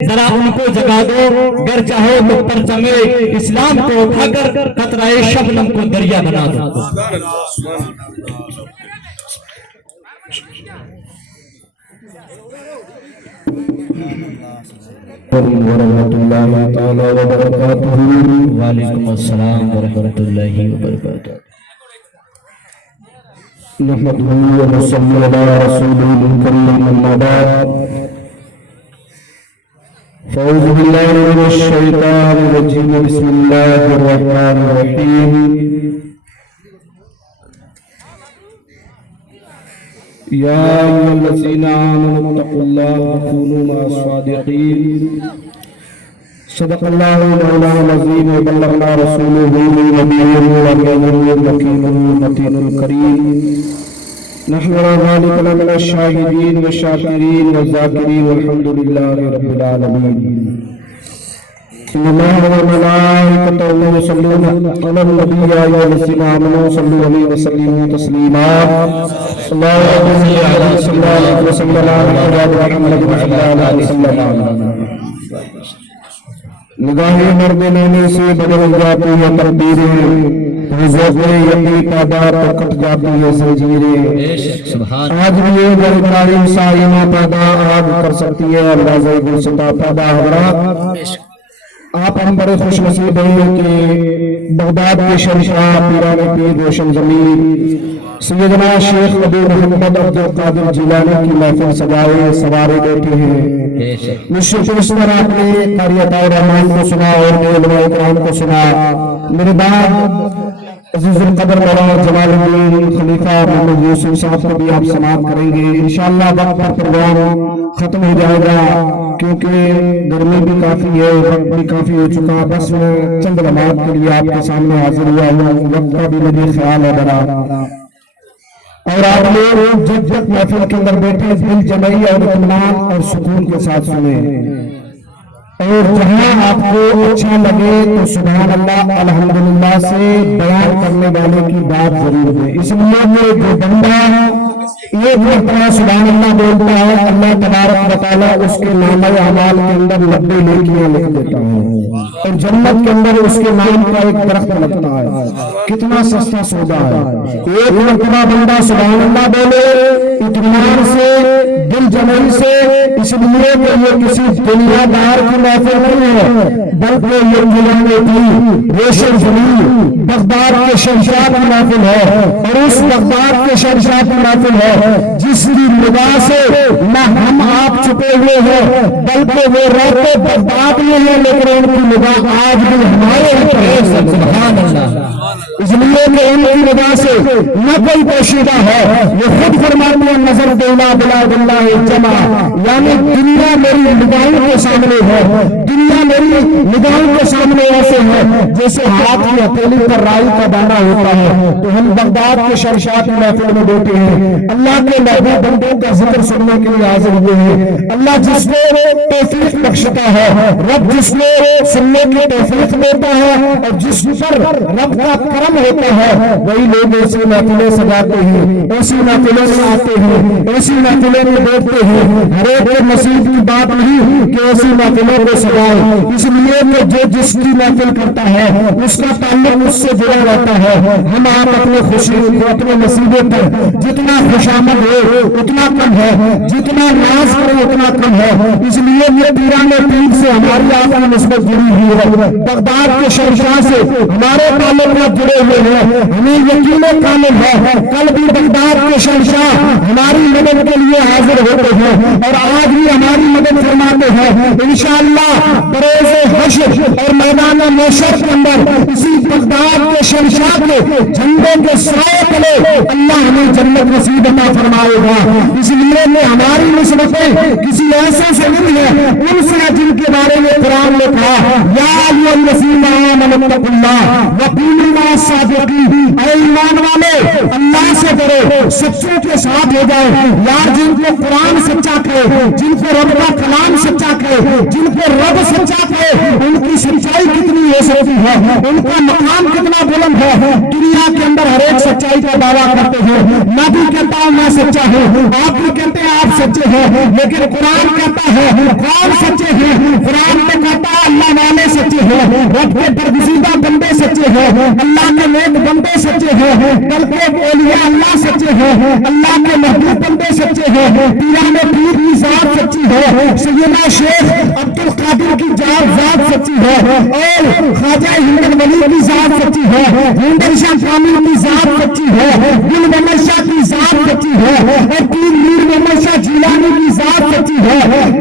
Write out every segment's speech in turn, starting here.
ذرا ان کو جگا دو، گر چاہو تو پرچم اسلام کو اٹھا کر قطرہ شبنم کو دریا بنا دو۔ ورحمۃ اللہ تعالی وبرکاتہ۔ وعلیکم السلام ورحمۃ اللہ وبرکاتہ۔ نحمدہ ونصلی علی رسولہ الکریم، اما بعد، فاعوذ باللہ من الشیطان الرجیم، بسم اللہ الرحمن الرحیم۔ یا ایھا الذین آمنوا اتقوا اللہ وکونوا مع الصادقین۔ صدق اللہ مولانا العظیم وبلغنا رسولہ النبی الامین المکین المتین الکریم۔ نحن ذلك من الشاهدين والشاكرين والذاكرين والحمد لله رب العالمين۔ إن الله وملائكته يصلون على النبي يا أيها الذين آمنوا صلوا عليه وسلموا تسليما۔ اللهم صل على سيدنا محمد وعلى آله وسلم۔ نگاہ مرد لینے سے بدل جاتی ہے تقدیریں، ذوق یقین پیدا تو کٹ جاتی ہے زنجیریں۔ آج بھی یہ گلکاری سائمہ پیدا آگ کر سکتی ہے اندازہ گلستہ پیدا حضرات۔ آپ ہم بڑے خوش نصیب ہیں کہ بغداد کے شہنشاہ پیران پیر روشن ضمیر سیدنا شیخ ابو محمد عبدالقادر جیلانی کی محفل سجائے سوارے بیٹھے ہیں۔ مشرف اس پر آپ نے قاری عطا الرحمن کو سنا اور علماء اکرام کو سنا۔ میرے بعد عزیز القدر مولانا جمال الدین خلیفہ محمد یوسف صاحب کو بھی آپ سماعت کریں گے۔ انشاءاللہ وقت پر پروگرام ختم ہو جائے گا کیونکہ گرمی بھی کافی ہے، وقت بھی کافی ہو چکا۔ بس میں چند لمحات کے لیے آپ کے سامنے حاضر ہوا ہوں، وقت کا بھی مجھے خیال ہے بڑا، اور آپ لوگ جب جب محفل کے اندر بیٹھے دل جمعی اور اطمینان اور سکون کے ساتھ سنیں، اور جہاں آپ کو اچھا لگے تو سبحان اللہ الحمدللہ سے بیان کرنے والے کی بات ضرور ہے۔ اس لیے جو بندہ ایک مرتبہ سبحان اللہ بولتا ہے، اللہ تبارک و تعالیٰ اس کے نامہ اعمال کے اندر 90 نیکیاں لکھ دیتا ہے، اور جنت کے اندر اس کے نام کا ایک درخت لگتا ہے۔ کتنا سستا سودا ہے۔ ایک مرتبہ بندہ سبحان اللہ بولے اطمینان سے، دل جمعی سے، اس لیے کہ یہ کسی دنیا دار کی محفل نہیں ہے، بلکہ یہ روشن ضمیر بغداد کے شہنشاہ کی محفل ہے، اور اس بغداد کے شہنشاہ کی محفل ہے جس کی نگاہ سے نہ ہم آپ چھپے ہوئے ہیں بلکہ وہ رہتے بغداد میں ہیں، لیکن ان کی نگاہ آج بھی ہمارے اوپر ہے۔ سبحان اللہ۔ اس لیے کہ ان کی نگاہ سے نہ کوئی پوشیدہ ہے، وہ خود فرماتے ہیں نظر دینا بلا اللہ جمع، یعنی دنیا میری نگاہوں کے سامنے ہے، دنیا میری نگاہوں کے سامنے ایسے ہے جیسے ہاتھ کی ہتھیلی پر رائی کا دانہ ہوتا ہے۔ تو ہم بغداد کے شہنشاہ کی محفل میں بیٹھے ہیں، اللہ کے محبوب بندوں کا ذکر سننے کے لیے حاضر ہوئے ہیں۔ اللہ جس کو توفیق بخشتا ہے، رب جس کو سننے کی توفیق دیتا ہے، اور جس پر رب کا کرم ہوتا ہے، وہی لوگ ایسی محفلیں سجاتے ہیں، ایسی محفلوں میں آتے ہیں، ایسی محفلوں میں بیٹھتے ہیں۔ ہر ایک نصیب کی بات نہیں کہ ایسی محفلوں کو سجائے، اس لیے کہ جو جس کی محفل کرتا ہے اس کا تعلق اس سے جڑا رہتا ہے۔ ہم آپ اپنے خوشی اپنے نصیبے پر جتنا خوشامد ہو اتنا کم ہے، جتنا ناز کرو اتنا کم ہے۔ اس لیے یہ پیران پیر سے ہماری آپ کی نسبت جڑی ہوئی ہے، بغداد کے شہنشاہ سے ہمارے تعلقات جڑے ہوئے ہیں۔ ہمیں یقین کامل ہے کل بھی بغداد کے شہنشاہ ہماری مدد کے لیے حاضر ہوتے ہیں، اور آج بھی ہماری مدد فرماتے ہیں۔ انشاءاللہ بروز حشر اور میدان محشر کے اندر اسی بغداد کے شہنشاہ کے جھنڈے کے سائے تلے اللہ ہمیں جنت نصیب عطا فرمائے گا۔ اس لیے کہ ہماری نسبتیں کسی ایسے سے نہیں ہے ان سے جن کے بارے میں قرآن نے کہا یا ایھا الذین آمنوا اتقوا اللہ وکونوا مع الصادقین، اے ایمان والے اللہ سے ڈرو، سچوں کے ساتھ ہو جاؤ۔ یار جن کو قرآن سچا کہے، جن کو رب کا کلام سچا کہے، جن کو رب سچا کہے، ان کی سچائی کتنی ہو سکتی ہے، ان کا مقام کتنا بلند ہے۔ دنیا کے اندر ہر ایک سچائی کا دعویٰ کرتے ہیں، میں بھی کہتا ہوں میں سچا ہوں، آپ بھی کہتے ہیں آپ सच्चे हैं, लेकिन कुरान कहता है कौन सच्चे हैं? कुरान में कहता है अल्लाह वाले सच्चे हैं, रब के बरगुज़ीदा बंदे सच्चे हैं, अल्लाह के नेक बंदे सच्चे हैं, बल्कि औलिया अल्लाह सच्चे हैं, अल्लाह के महबूब बंदे सच्चे हैं, पीराने पीर की जात सच्ची है, सैयदना शेख अब्दुल कादिर की जात सच्ची है, और ख्वाजा हिंदल वली की जात सच्ची है, हिंदल शाह कामिल की जात सच्ची है, गुल मोहम्मद शाह की जात सच्ची है, और पीर मीर मोहम्मद शाह जिलानी की जात सच्ची है,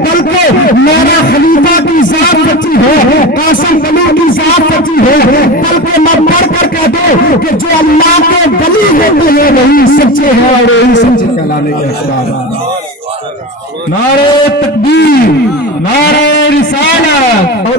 बल्कि मेरा खलीफा की जात सच्ची है, कासिम वली की जात सच्ची है, बल्कि मैं बढ़ कर कह दूं कि जो अल्लाह के वली होते हैं वही सच्चे हैं और वही सच्चे कहलाने के हकदार हैं। नारे तकबीर, नारे रिसालत और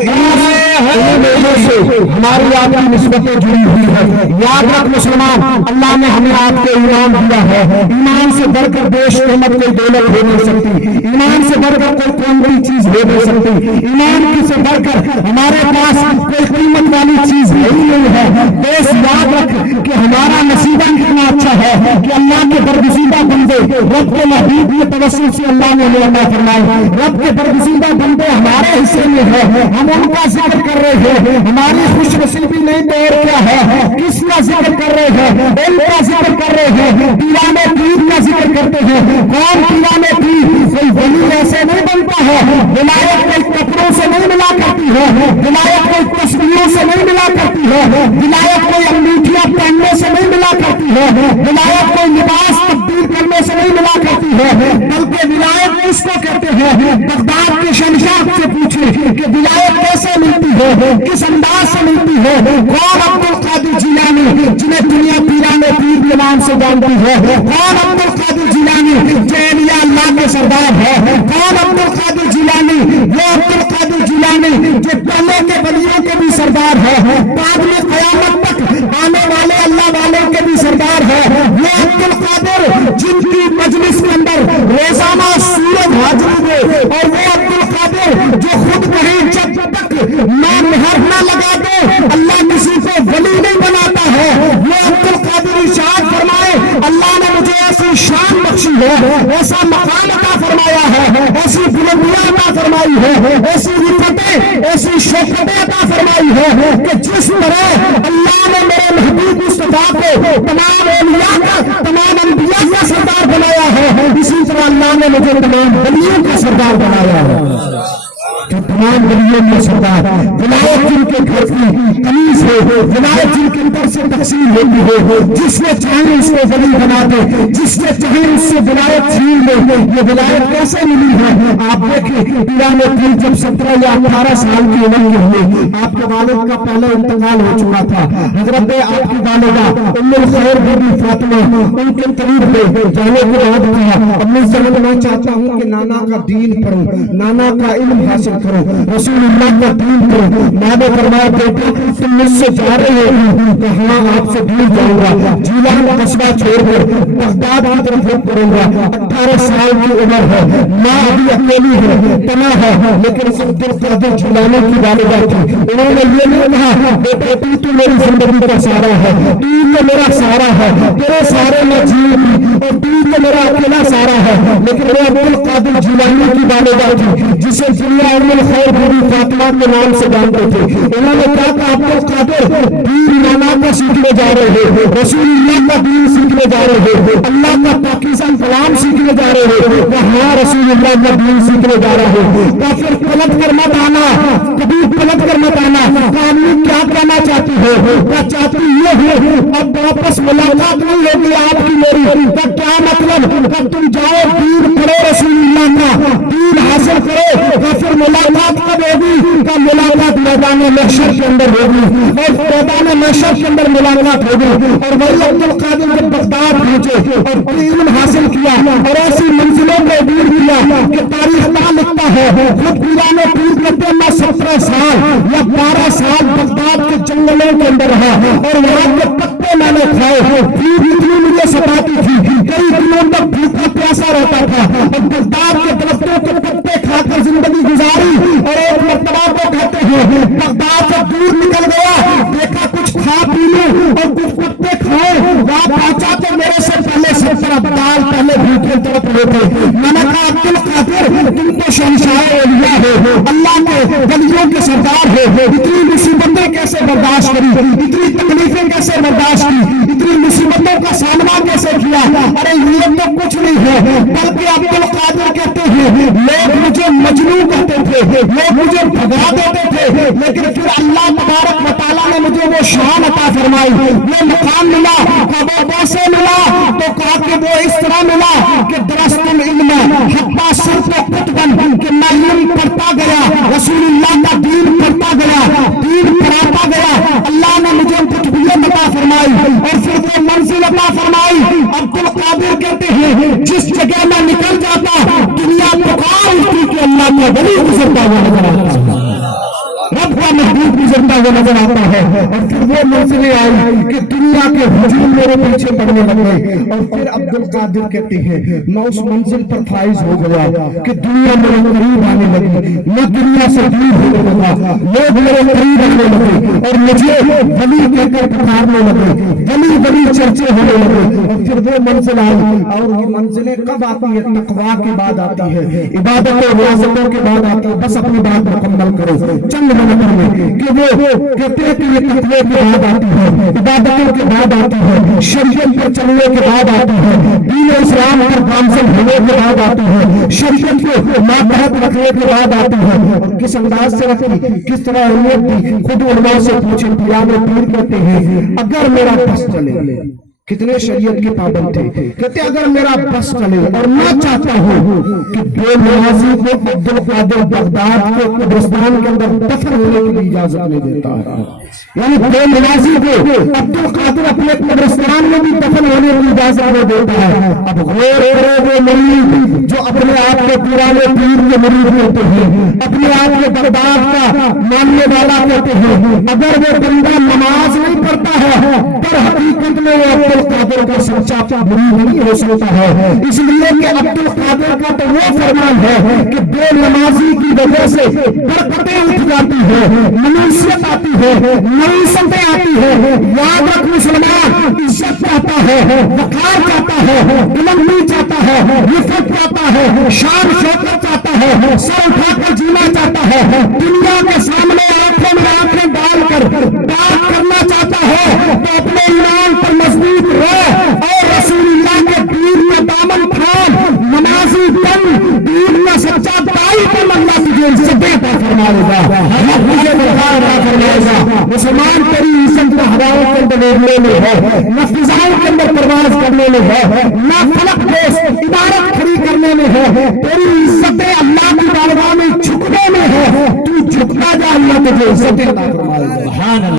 हमारी आपकी निस्बतें जुड़ी हुई है। याद रख मुसलमान, अल्लाह ने हमें आपको ईमान दिया है, ईमान से बढ़कर देश कीमत कोई दौलत हो नहीं सकती, ईमान से बढ़कर कोई कीमती चीज हो नहीं सकती, ईमान से बढ़कर हमारे पास कोई कीमत वाली चीज नहीं है। देश याद रख कि हमारा नसीबा कितना अच्छा है कि अल्लाह के बरगुज़ीदा बंदे, रब के महबूब के तवस्सुल से अल्लाह ने हमें अता फरमाए, रब के बरगुज़ीदा बंदे हमारे हिस्से में है, हम उनका जिक्र कर रहे हैं। हमारी खुशनसीबी नहीं तो और क्या है? किसका जिक्र कर रहे हैं? उनका जिक्र कर रहे हैं, पीराने पीर का जिक्र करते हैं। कौन पीराने पीर? कोई वली ऐसे नहीं बनता है, विलायत कोई कपड़ों से नहीं मिला करती है, विलायत कोई तस्वीरों से नहीं मिला करती है, विलायत कोई अंगूठियां पहनने से नहीं मिला करती है, विलायत कोई लिबास तब्दील करने से नहीं मिला करती है, बल्कि विलायत किसको कहते हैं? बगदाद के शहंशाह से पूछे कि विलायत कैसे मिलती है, किस अंदाज से मिलती है? कौन अब्दुल कादिर जिलानी, जिन्हें दुनिया पीराने पीर के नाम से जानती है? कौन अब्दुल कादिर जिलानी जो औलिया अल्लाह के सरदार है? कौन अब्दुल कादिर जिलानी? वो अब्दुल कादिर जिलानी जो पहले के वलियों के भी सरदार है, बाद में क़यामत तक आने वाले अल्लाह वालों के भी सरदार है। वो अब्दुल कादिर जिनकी मजलिस के अंदर रोजाना सूरज हाजिर हुए, और वो अब्दुल कादिर जो खुद कहीं जब तक मैं मेहर न लगा दे अल्लाह किसी को वली नहीं बनाता है। वो अब्दुल कादिर इरशाद फरमाए, अल्लाह ने मुझे ऐसी शान बख्शी है, ऐसा मकाम अता फरमाया है, ऐसी बुलंदियां अता फरमाई है, ऐसी रिफतें, ऐसी शौकतें अता फरमाई है कि जिस तरह अल्लाह ने मेरे महबूब मुस्तफा को तमाम औलिया का, तमाम अंबिया का सरदार बनाया है, इसी तरह अल्लाह ने मुझे तमाम वलियों का सरदार बनाया है। तमाम वलियों में सरदार, विलायत जिनके घर की कमीज है, विलायत जिनके ऊपर से तकसीम होती है, जिसने चाहे उसको वली बना दे, जिसने चाहे उससे विलायत छीन ले। ये विलायत कैसे मिली है? आप देखें, पीराने पीर जब 17 या 18 साल की उम्र के हुए, आपके वालिद का पहले इंतकाल हो चुका था। हजरत आपकी वालिदा उम्मुल खैर बीबी फातिमा उनके करीब थे, जाने के बाद कहा, अम्मी सल्लल्लाहु मैं चाहता हूँ कि नाना का दीन पढ़ूं, नाना का इल्म हासिल करो, रसूलुल्लाह का दीन करो। माँ ने फरमाया, बेटा तुम मुझसे जा रहे हो? कहा आपसे दूर जाऊंगा, जीलान कस्बा छोड़कर बगदाद की तरफ रुख करूंगा। 18 साल की उम्र है, माँ अभी अकेली है, तना है, लेकिन अब्दुल कादिर जिलानी की वालिदा थी। उन्होंने ये नहीं कहा, बेटा तू तो मेरी जिंदगी का सहारा है, तू तो मेरा सहारा है, तेरे सहारे में जीऊंगी, और तू तो मेरा अकेला सहारा है। लेकिन वो अब्दुल कादिर जिलानी की वालिदा थी, जिसे दुनिया उम्मुल खैर बीबी फातिमा के नाम से जानते थे। उन्होंने क्या कहा, अब्दुल कादिर दीन नाना का सीखने जा रहे हो, रसूलुल्लाह का दीन सीखने जा रहे हो, अल्लाह का पाकिस्तान कलाम सीखने जा रहे हो? हाँ रसूलुल्लाह का दीन सीखने जा रहे हो। तो फिर पलट कर मत आना, कभी पलट कर मत आना। कहानी क्या कहना चाहती हो? क्या चाहती ये हो अब वापस मुलाकात नहीं होगी आपकी मेरी? का क्या मतलब? कब तुम जाओ दीन पढ़ो, रसूलुल्लाह का दीन हासिल करो, तो फिर मुलाकात कब होगी? का मुलाकात मैदान महशर के अंदर होगी, और मैदान महशर के अंदर मुलाकात होगी। और वही अब्दुल कादिर जब बगदाद पहुंचे और इल्म हासिल किया और ऐसी मंजिलों को दूर किया कि तारीख ना लिखता है, खुद पीराने पीर कहते मैं 17 साल या 12 साल बगदाद के जंगलों के अंदर रहा, और वहां के पत्ते मैंने खाए, भूख इतनी मुझे सताती थी, कई दिनों तक भूखा प्यासा रहता था, और बगदाद के दरख्तों के पत्ते खाकर जिंदगी गुजारी। और एक मर्तबा को कहते हैं बगदाद से दूर निकल गया, देखा कुछ खा पी लूं और कुछ पत्ते खाओ, वहां पहुंचा तो मेरे से पहले 17 दाल पहले भूखे तड़प रहे थे। मैंने कहा गलियों के सरदार हो, इतनी मुसीबतें कैसे बर्दाश्त करी, इतनी तकलीफें कैसे बर्दाश्त की, इतनी मुसीबतों का सामना कैसे किया। अरे ये तो कुछ नहीं है, बल्कि अब्दुल कादिर कहते हैं लोग मुझे मजनू कहते थे, लोग मुझे भगा देते थे, लेकिन फिर अल्लाह तबारक व तआला ने मुझे वो शान अता फरमाई, वो मकाम मिला। वो कैसे मिला? तो कहा कि वो इस तरह मिला कि दरस्तुल इल्म हत्ता सिर्फ कुतबन, कि मैं इल्म पढ़ता गया, रसूलुल्लाह का दीन पढ़ता गया, दीन पढ़ाता गया। अल्लाह ने मुझे कुतबियत अता फरमाई और फिर वो मंजिल अता फरमाई। अब्दुल कादिर कहते हैं जिस जगह मैं निकल जाता दुनिया पुकार उठती कि अल्लाह का वली गुजरता हुआ नजर आता है, रब का महबूब गुजरता हुआ नजर आता है। और फिर वो मंजिलें आई कि दुनिया के हुजूम मेरे पीछे पड़ने लगे। और फिर अब्दुल कादिर कहते हैं मैं उस मंजिल पर फाइज हो गया कि दुनिया मेरे करीब आने लगी, मैं दुनिया से दूर होने लगा, लोग मेरे करीब आने लगे और मुझे वली कहकर पुकारने लगे, वली वली चर्चे होने लगे। और फिर वो मंजिल आई। और ये मंजिलें कब आती है? तकवा के बाद आती है, इबादतों रियाजतों के बाद आती है। बस अपनी बात मुकम्मल करो चंद मिनट में कि वो कहते हैं कि ये तकवे के बाद आती है, इबादतों के बाद आती है, शरीयत पर चलने के बाद आती है, दीन इस्लाम पर गामज़न होने के बाद आती है, शरीयत को मातहत रखने के बाद आती है। और किस अंदाज से रखी, किस तरह अहमियत दी, खुद उलमा से पूछे। पियामे पीर कहते हैं अगर मेरा बस चले, कितने शरीयत के पाबंद थे, कहते अगर मेरा बस चले और मैं चाहता हूँ कि बेनमाजी को अब्दुल कादिर बगदाद के कब्रिस्तान के अंदर दफन होने की इजाजत नहीं देता है, यानी बेनमाजी को अब्दुल कादिर अपने कब्रिस्तान में भी दफन होने की इजाजत नहीं देता है। अब गौर करो वो मरीद जो अपने आप को पुराने पीर के मरीद कहते हैं, अपने आप को बगदाद का मानने वाला कहते हैं, अगर वो बंदा नमाज नहीं पढ़ता है पर हकीकत में वो कादिर का सच्चा मुरीद नहीं हो सकता है। इसलिए कि अब्दुल कादिर का तो वो फरमान है कि बेनमाजी की वजह से बरकतें उठ जाती है, मनुष्यत आती है, नईसतें आती है। याद रख मुसलमान, इज्जत चाहता है, वकार चाहता है, बुलंदी चाहता है, रिफत चाहता है, शान शौकत चाहता है, सर उठाकर जीना चाहता है, दुनिया के सामने आंखों में आंखें डालकर बात करना चाहता है तो अपने ईमान पर मजबूत और रसूलुल्लाह के दीन में दामन थाम, नमाजी बन, दीन में सच्चा दाई बन, अल्लाह तुझे इज्जत अता फरमाएगा, अल्लाह तुझे वकार अता फरमाएगा। मुसलमान तेरी इज्जत न हवाओं के अंदर उड़ने में है, न फिजाओं के अंदर परवाज करने में है, न फलक पे इबारत खड़ी करने में है, तेरी इज्जत अल्लाह की बारगाह में झुकने में है। तू झुकना जा, अल्लाह तुझे इज्जत अता फरमाएगा।